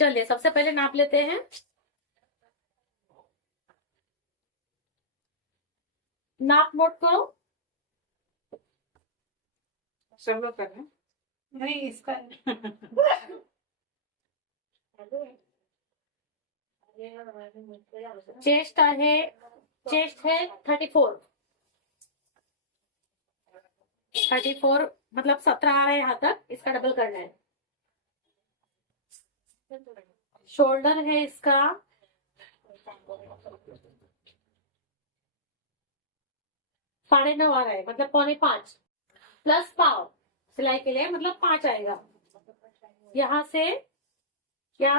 चलिए सबसे पहले नाप लेते हैं। नाप नोट करो। सब लोग कर रहे हैं। नहीं इसका चेस्ट है 34 मतलब 17 आ रहा है यहाँ तक, इसका डबल करना है। शोल्डर है इसका 9.5 आ रहा है, मतलब 4.25 प्लस पाव सिलाई के लिए मतलब 5 आएगा। यहाँ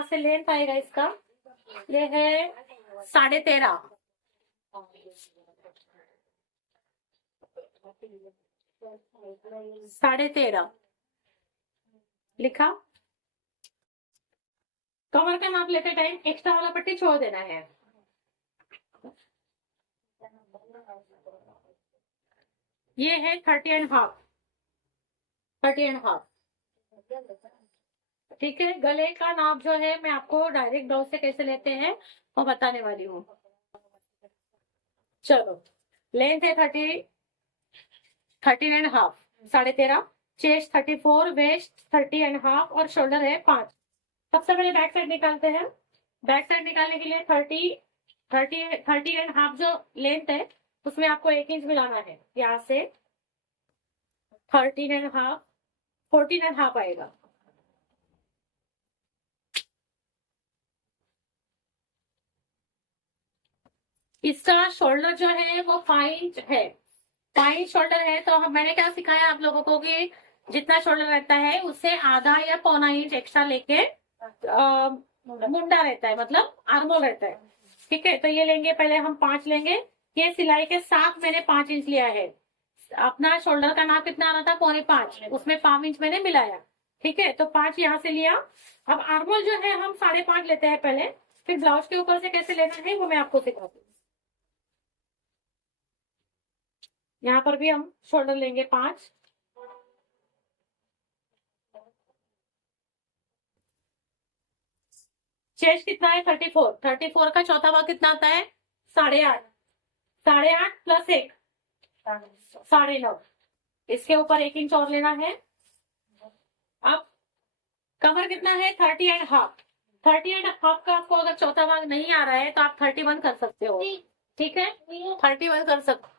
से लेंथ आएगा इसका, ये है 13.5। 13.5 लिखा। कमर का नाप लेते टाइम एक्स्ट्रा वाला पट्टी छोड़ देना है। ये है 30.5। ठीक है। गले का नाप जो है मैं आपको डायरेक्ट ब्लाउज से कैसे लेते हैं वो बताने वाली हूँ। चलो, लेंथ है 13.5, 13.5। चेस्ट 34, वेस्ट 30.5 और शोल्डर है 5। सबसे पहले बैक साइड निकालते हैं। बैक साइड निकालने के लिए 30.5 जो लेंथ है उसमें आपको 1 इंच मिलाना है। यहाँ से 13.5 14.5 आएगा। इसका शोल्डर जो है वो 5 इंच है। 5 इंच शोल्डर है तो मैंने क्या सिखाया आप लोगों को कि जितना शोल्डर रहता है उससे आधा या पौना इंच एक्स्ट्रा लेके मुंडा रहता है, मतलब आर्मोल रहता है। ठीक है, तो ये लेंगे, पहले हम 5 लेंगे। ये सिलाई के साथ मैंने 5 इंच लिया है। अपना शोल्डर का नाप कितना आना था 4.25, उसमें 5 इंच मैंने मिलाया। ठीक है, तो 5 यहाँ से लिया। अब आर्मोल जो है हम 5.5 लेते हैं पहले, फिर ब्लाउज के ऊपर से कैसे लेना है वो मैं आपको सिखाती हूँ। यहाँ पर भी हम शोल्डर लेंगे 5। चेस्ट कितना है 34 का चौथा भाग कितना आता है 8.5। 8.5 प्लस 1 9.5। इसके ऊपर 1 इंच और लेना है। अब कमर कितना है 30.5। 30.5 का आपको अगर चौथा भाग नहीं आ रहा है तो आप 31 कर सकते हो। ठीक है, 31 कर सकते।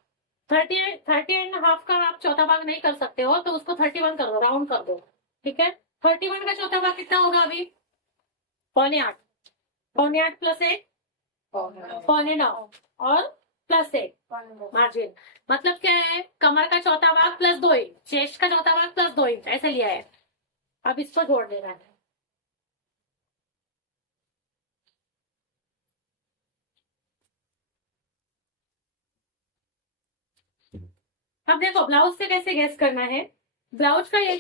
30.5 का आप चौथा भाग नहीं कर सकते हो तो उसको 31 कर दो, राउंड कर दो। ठीक है, 31 का चौथा भाग कितना होगा अभी 8.25। 8.25 प्लस 1 9.5 और प्लस 1 मार्जिन। मतलब क्या है, कमर का चौथा भाग प्लस 2 इंच, चेस्ट का चौथा भाग प्लस 2 इंच ऐसे लिया है। अब इसको जोड़ देना है। अब देखो ब्लाउज से कैसे गेस करना है। ब्लाउज का ये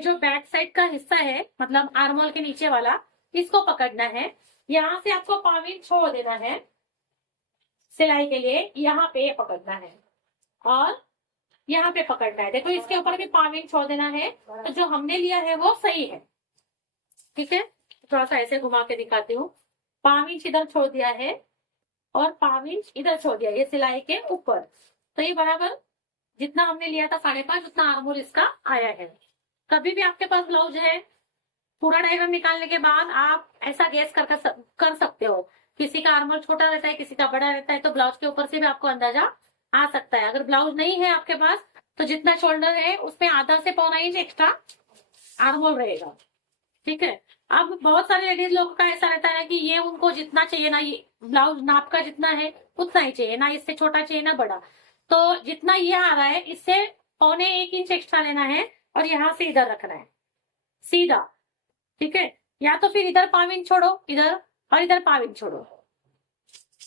जो बैक साइड का हिस्सा है, मतलब आर्मोल के नीचे वाला, इसको पकड़ना है। यहाँ से आपको पाविंग छोड़ देना है सिलाई के लिए, यहाँ पे पकड़ना है और यहाँ पे पकड़ना है। देखो इसके ऊपर भी पाविंग छोड़ देना है, तो जो हमने लिया है वो सही है। ठीक है, थोड़ा सा ऐसे घुमा के दिखाती हूँ। पाविंच इधर छोड़ दिया है और पाविंच इधर छोड़ दिया, ये सिलाई के ऊपर। तो ये बराबर जितना हमने लिया था 5.5 उतना आर्मोल इसका आया है। कभी भी आपके पास ब्लाउज है, पूरा डायग्राम निकालने के बाद आप ऐसा गेस कर सकते हो। किसी का आर्मोल छोटा रहता है, किसी का बड़ा रहता है, तो ब्लाउज के ऊपर से भी आपको अंदाजा आ सकता है। अगर ब्लाउज नहीं है आपके पास तो जितना शोल्डर है उसमें आधा से पौना इंच एक्स्ट्रा आर्मोल रहेगा। ठीक है, अब बहुत सारे लेडीज लोगों का ऐसा रहता है कि ये उनको जितना चाहिए ना, ये ब्लाउज नाप का जितना है उतना ही चाहिए ना, इससे छोटा चाहिए ना बड़ा। तो जितना ये आ रहा है इससे 1.25 इंच एक्स्ट्रा लेना है और यहाँ से इधर रखना है सीधा। ठीक है, या तो फिर इधर पाविंग छोड़ो इधर और इधर पाविंग छोड़ो।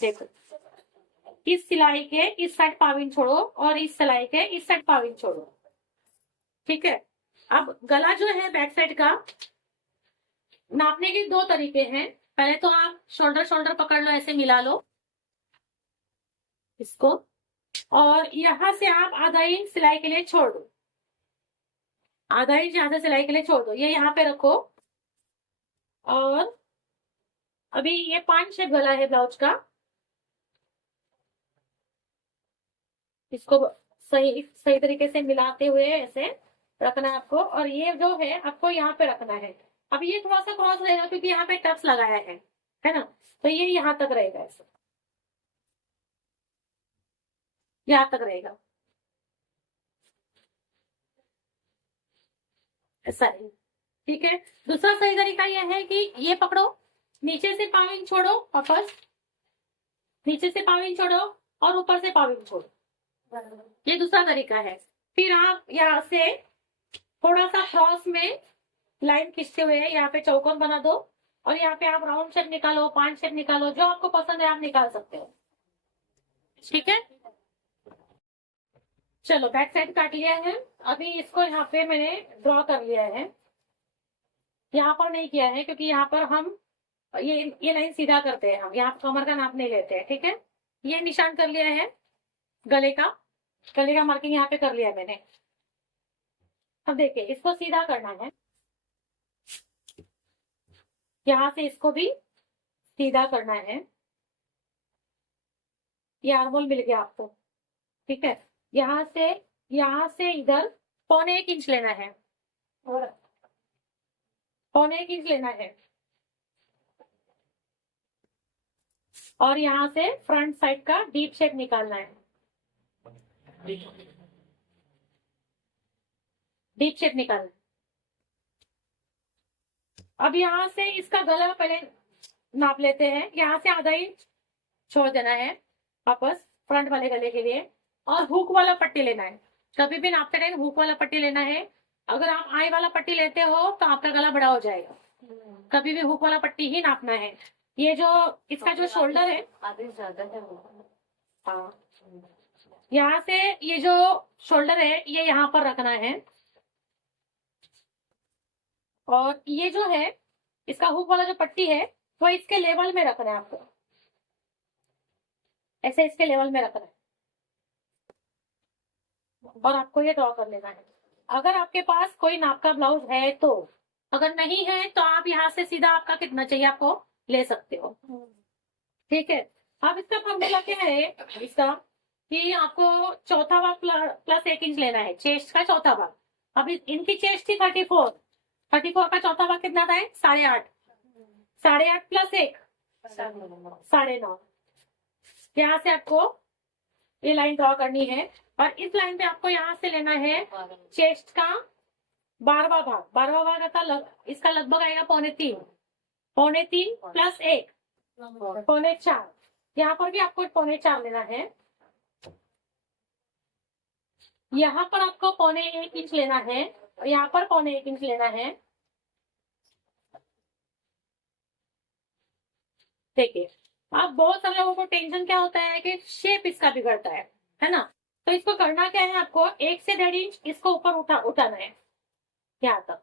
देखो इस सिलाई के इस साइड पाविंग छोड़ो और इस सिलाई के इस साइड पाविंग छोड़ो। ठीक है, अब गला जो है बैक साइड का नापने के 2 तरीके हैं। पहले तो आप शोल्डर पकड़ लो, ऐसे मिला लो इसको, और यहां से आप आधा इंच सिलाई के लिए छोड़ दो। आधा इंच यहाँ से सिलाई के लिए छोड़ दो, ये यहाँ पे रखो और अभी ये 5 शेप गला है ब्लाउज का, इसको सही सही तरीके से मिलाते हुए ऐसे रखना है आपको। और ये जो है आपको यहाँ पे रखना है। अब ये थोड़ा सा क्रॉस रहेगा क्योंकि यहाँ पे टक्स लगाया है ना, तो ये यहाँ तक रहेगा, ऐसे यहाँ तक रहेगा, ऐसा है। ठीक है, दूसरा सही तरीका यह है कि ये पकड़ो, नीचे से पाविंग छोड़ो वापस, नीचे से पाविंग छोड़ो और ऊपर से पाविंग छोड़ो, ये दूसरा तरीका है। फिर आप यहाँ से थोड़ा सा क्रॉस में लाइन खींचते हुए यहाँ पे चौकोन बना दो और यहाँ पे आप राउंड शेप निकालो, 5 शेप निकालो, जो आपको पसंद है आप निकाल सकते हो। ठीक है, चलो बैक साइड काट लिया है। अभी इसको यहाँ पे मैंने ड्रॉ कर लिया है, यहाँ पर नहीं किया है क्योंकि यहाँ पर हम ये लाइन सीधा करते हैं, हम यहाँ कमर का नाप नहीं लेते हैं। ठीक है, ये निशान कर लिया है गले का मार्किंग यहाँ पे कर लिया है मैंने। अब देखिए इसको सीधा करना है, यहाँ से इसको भी सीधा करना है। ये आर्मोल मिल गया आपको। ठीक है, यहाँ से इधर 1.25 इंच लेना है, और 1.25 इंच लेना है, और यहाँ से फ्रंट साइड का डीप शेप निकालना है, डीप शेप निकालना है। अब यहाँ से इसका गला पहले नाप लेते हैं, यहाँ से आधा इंच छोड़ देना है वापस फ्रंट वाले गले के लिए, और हुक वाला पट्टी लेना है। कभी भी नापते टाइम हुक वाला पट्टी लेना है। अगर आप आई वाला पट्टी लेते हो तो आपका गला बड़ा हो जाएगा, कभी भी हुक वाला पट्टी ही नापना है। ये जो इसका जो शोल्डर है आधे ज्यादा है वो। हाँ, यहाँ से ये जो शोल्डर है ये यहाँ पर रखना है, और ये जो है इसका हुक वाला जो पट्टी है वो इसके लेवल में रखना है आपको, ऐसे इसके लेवल में रखना है, और आपको ये ड्रॉ कर लेना है। अगर आपके पास कोई नाप का ब्लाउज है तो, अगर नहीं है तो आप यहाँ से सीधा आपका कितना चाहिए आपको ले सकते हो। ठीक है, अब इसका फॉर्मूला क्या है इसका, कि आपको चौथा भाग प्लस 1 इंच लेना है, चेस्ट का चौथा भाग। अब इनकी चेस्ट थी 34 का चौथा भाग कितना था, 8.5, 8.5 प्लस 1 9.5। यहाँ से आपको ये लाइन ड्रॉ करनी है, और इस लाइन पे आपको यहाँ से लेना है चेस्ट का 12वां भाग अर्थात इसका लगभग आएगा 3.25 प्लस 1 4.25। यहाँ पर भी आपको 4.25 लेना है, यहाँ पर आपको 1.25 इंच लेना है, और यहाँ पर 1.25 इंच लेना है। देखिए, अब बहुत सारे लोगों को टेंशन क्या होता है कि शेप इसका बिगड़ता है ना, तो इसको करना क्या है, आपको 1 से 1.5 इंच इसको ऊपर उठाना है यहाँ तक,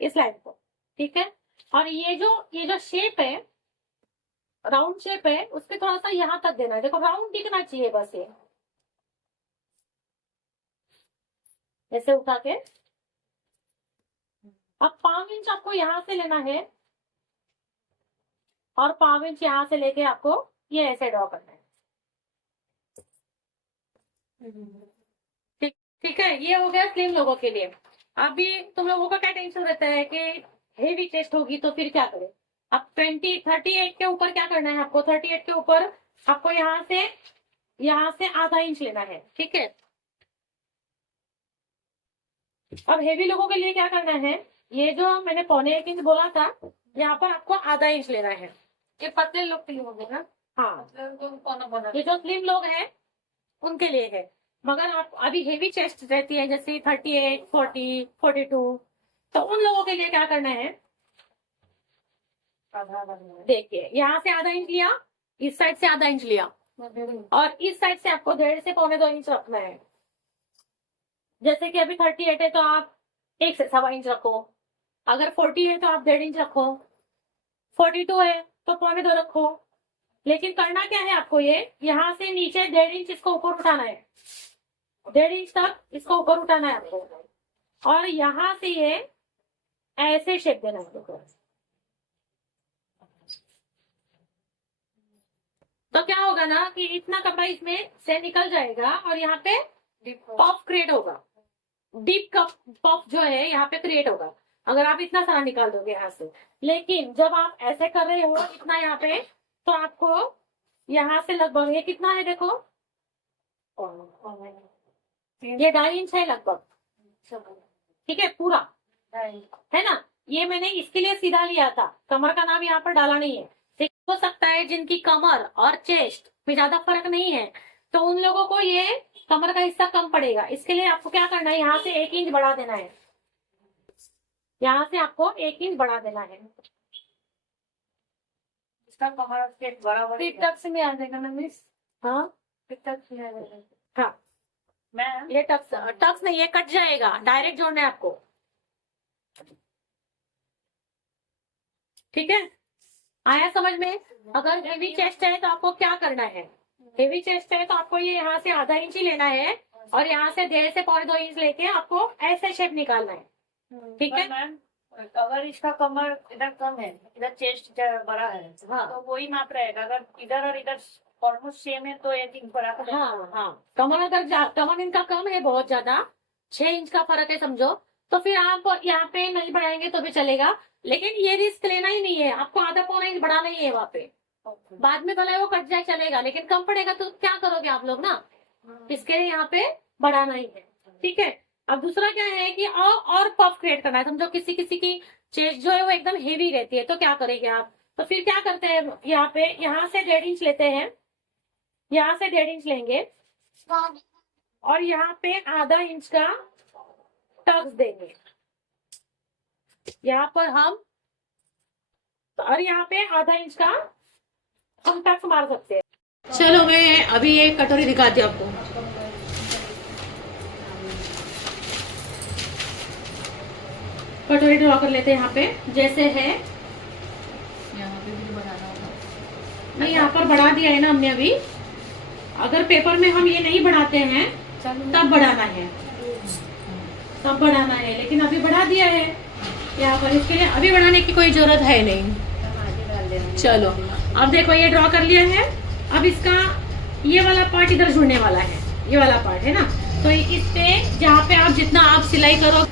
इस लाइन को। ठीक है, और ये जो शेप है, राउंड शेप है, उसके थोड़ा सा यहाँ तक देना है। देखो राउंड दिखना चाहिए बस, ये ऐसे उठा के। अब 5 इंच आपको यहाँ से लेना है, और 5 इंच यहाँ से लेके आपको ये ऐसे ड्रॉ करना है। ठीक ठीक है, ये हो गया स्लिम लोगों के लिए। अभी तुम लोगों का क्या टेंशन रहता है कि हेवी चेस्ट होगी तो फिर क्या करें। अब 38 के ऊपर क्या करना है आपको, 38 के ऊपर आपको यहाँ से आधा इंच लेना है। ठीक है, अब हेवी लोगों के लिए क्या करना है, ये जो मैंने 1.25 इंच बोला था, यहाँ पर आपको आधा इंच लेना है। ये पतले लोग के लिए हो गया ना। हाँ, पौना ये जो स्लिम लोग हैं उनके लिए है। मगर आप अभी हेवी चेस्ट रहती है जैसे 38, 40, 42, तो उन लोगों के लिए क्या करना है, देखिए यहाँ से आधा इंच लिया, इस साइड से आधा इंच लिया, और इस साइड से आपको 1.5 से 1.25 इंच रखना है। जैसे कि अभी 38 है तो आप 1 से 1.25 इंच रखो, अगर 40 है तो आप 1.5 इंच रखो, 42 है तो 1.25 रखो। लेकिन करना क्या है आपको, ये यहाँ से नीचे 1.5 इंच इसको ऊपर उठाना है, 1.5 इंच तक इसको ऊपर उठाना है आपको, और यहाँ से ये ऐसे शेप देना है। तो क्या होगा ना कि इतना कपड़ा इसमें से निकल जाएगा और यहाँ पे पफ क्रिएट होगा, डीप कप पफ जो है यहाँ पे क्रिएट होगा अगर आप इतना सारा निकाल दोगे यहाँ से। लेकिन जब आप ऐसे कर रहे हो इतना यहाँ पे, तो आपको यहाँ से लगभग ये कितना है देखो, ये 2.5 इंच है लगभग, ठीक है पूरा, है ना। ये मैंने इसके लिए सीधा लिया था, कमर का नाम यहाँ पर डाला नहीं है। हो सकता है जिनकी कमर और चेस्ट में ज्यादा फर्क नहीं है तो उन लोगों को ये कमर का हिस्सा कम पड़ेगा। इसके लिए आपको क्या करना है, यहाँ से 1 इंच बढ़ा देना है, यहाँ से आपको 1 इंच बढ़ा देना है। इसका कमर के बराबर टक्स में आ जाएगा ना मिस? हाँ टक्स में आ जाएगा। हाँ मैं ये टक्स नहीं, ये कट जाएगा, डायरेक्ट जोड़ना है आपको, ठीक है। आया समझ में? अगर हेवी चेस्ट है तो आपको क्या करना है, हेवी चेस्ट है तो आपको ये यहाँ से आधा इंच ही लेना है और यहाँ से 1.5 से 2.25 इंच लेके आपको ऐसे शेप निकालना है, ठीक है। मैम अगर इसका कमर इधर कम है, इधर चेस्ट बड़ा है, हाँ तो वही माप रहेगा। अगर इधर और इधर ऑलमोस्ट सेम है तो 1 इंच बड़ा है। हाँ हाँ, कमर अगर कमर इनका कम है बहुत ज्यादा, 6 इंच का फर्क है समझो, तो फिर आप यहाँ पे नहीं बढ़ाएंगे तो भी चलेगा, लेकिन ये रिस्क लेना ही नहीं है, आपको आधा 1.25 इंच बढ़ाना ही है वहाँ पे। बाद में भले वो कट जाए चलेगा, लेकिन कम पड़ेगा तो क्या करोगे आप लोग ना, इसके लिए यहाँ पे बढ़ाना ही है, ठीक है। अब दूसरा क्या है कि और पफ क्रिएट करना है। समझो किसी किसी की चेस्ट जो है वो एकदम हेवी रहती है, तो क्या करेंगे आप, तो फिर क्या करते हैं, यहाँ पे यहाँ से 1.5 इंच लेते हैं, यहाँ से 1.5 इंच लेंगे और यहाँ पे आधा इंच का टक्स देंगे यहाँ पर हम, और यहाँ पे आधा इंच का हम टक्स मार सकते हैं। चलो मैं अभी ये कटोरी दिखाती हूँ आपको। कटोरी ड्रॉ कर लेते हैं यहाँ पे, जैसे है यहाँ पे भी बनाना होगा। नहीं, यहाँ पर बढ़ा दिया है ना हमने अभी। अगर पेपर में हम ये नहीं बढ़ाते हैं तब बढ़ाना है, तब बढ़ाना है, लेकिन अभी बढ़ा दिया है यहाँ पर, इसके लिए अभी बढ़ाने की कोई जरूरत है नहीं। चलो अब देखो ये ड्रॉ कर लिया है। अब इसका ये वाला पार्ट इधर जुड़ने वाला है, ये वाला पार्ट है ना, तो इस पे जहाँ पे आप जितना आप सिलाई करो,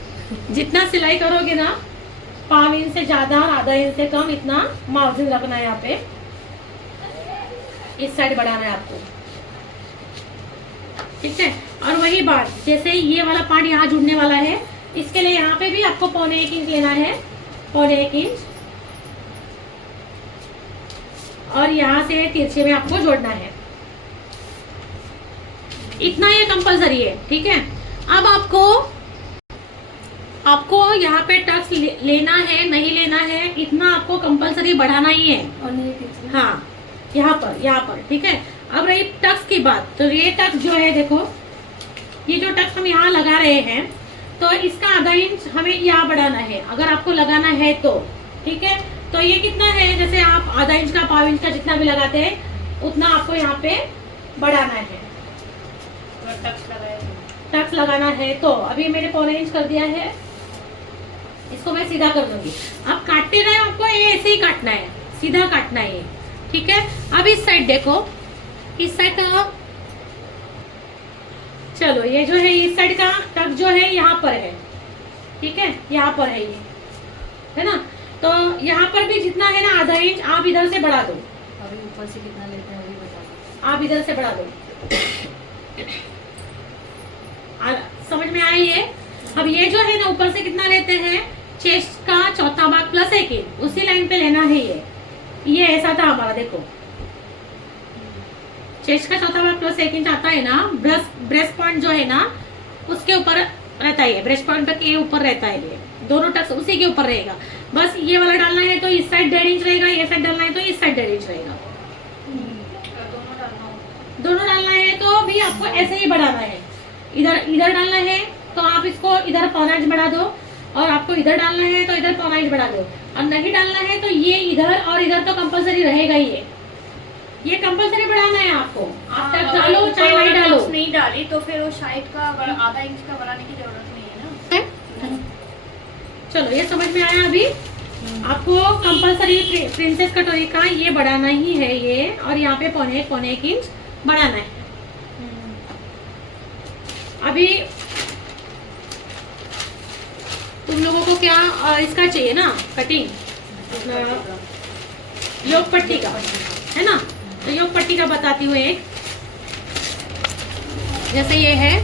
जितना सिलाई करोगे ना, 5 इंच से ज्यादा और आधा इंच से कम इतना मार्जिन रखना है यहाँ पे, इस साइड बढ़ाना है आपको, ठीक है। और वही बात, जैसे ये वाला पार्ट यहाँ जुड़ने वाला है, इसके लिए यहाँ पे भी आपको 1.25 इंच लेना है, 1.25 इंच, और यहाँ से तिरछे में आपको जोड़ना है, इतना ये कंपलसरी है, ठीक है। अब आपको यहाँ पे टक्स लेना है नहीं लेना है, इतना आपको कंपलसरी बढ़ाना ही है, हाँ यहाँ पर, ठीक है। अब रही टक्स की बात, तो ये टक्स जो है देखो, ये जो टक्स हम यहाँ लगा रहे हैं, तो इसका आधा इंच हमें यहाँ बढ़ाना है अगर आपको लगाना है तो, ठीक है। तो ये कितना है, जैसे आप आधा इंच का 1.25 इंच का जितना भी लगाते हैं उतना आपको यहाँ पे बढ़ाना है, टक्स लगाना है। तो अभी मैंने 1.25 इंच कर दिया है, इसको मैं सीधा कर दूंगी। अब काटते रहे, आपको ये ऐसे ही काटना है, सीधा काटना है, ठीक है। अब इस साइड देखो, इस साइड का, चलो ये जो है इस साइड का टक जो है यहाँ पर है, ठीक है, यहाँ पर है ये, है ना। तो यहाँ पर भी जितना है ना आधा इंच आप इधर से बढ़ा दो, अभी ऊपर से कितना लेते हैं अभी बता दो, आप इधर से बढ़ा दो, समझ में आई ये। अब ये जो है ना ऊपर से कितना लेते हैं, चेस्ट का चौथा भाग प्लस 1 इंच, उसी लाइन पे लेना है ये ऐसा था हमारा, देखो चेस्ट का चौथा भाग प्लस 1 इंच आता है ना, ब्रेस्ट पॉइंट जो है ना उसके ऊपर रहता है, ब्रेस्ट पॉइंट के ऊपर रहता है, ये दोनों टक्स उसी के ऊपर रहेगा। बस ये वाला डालना है तो इस साइड 1.5 इंच रहेगा, ये साइड डालना है तो इस साइड 1.5 इंच रहेगा, दोनों डालना है तो भी आपको ऐसे ही बढ़ाना है। इधर डालना है तो आप इसको इधर 1.25 इंच बढ़ा दो, और आपको इधर डालना है तो इधर 1.25 इंच बढ़ा दो, और नहीं डालना है तो ये इधर और इधर तो कंपलसरी रहेगा ही है, ये कंपलसरी बढ़ाना है आपको। आप तक डालो चाहे नहीं डालो, नहीं डाली तो फिर वो साइड का आधा इंच का बढ़ाने की जरूरत नहीं है ना। चलो ये समझ में आया अभी, आपको कंपलसरी प्रिंसेस कटोरी का ये बढ़ाना ही है ये, और यहाँ पे पौने एक इंच बढ़ाना है। अभी तुम लोगों को क्या इसका चाहिए ना कटिंग, योग पट्टी का है ना, तो योग पट्टी का बताती हूँ एक। जैसे ये है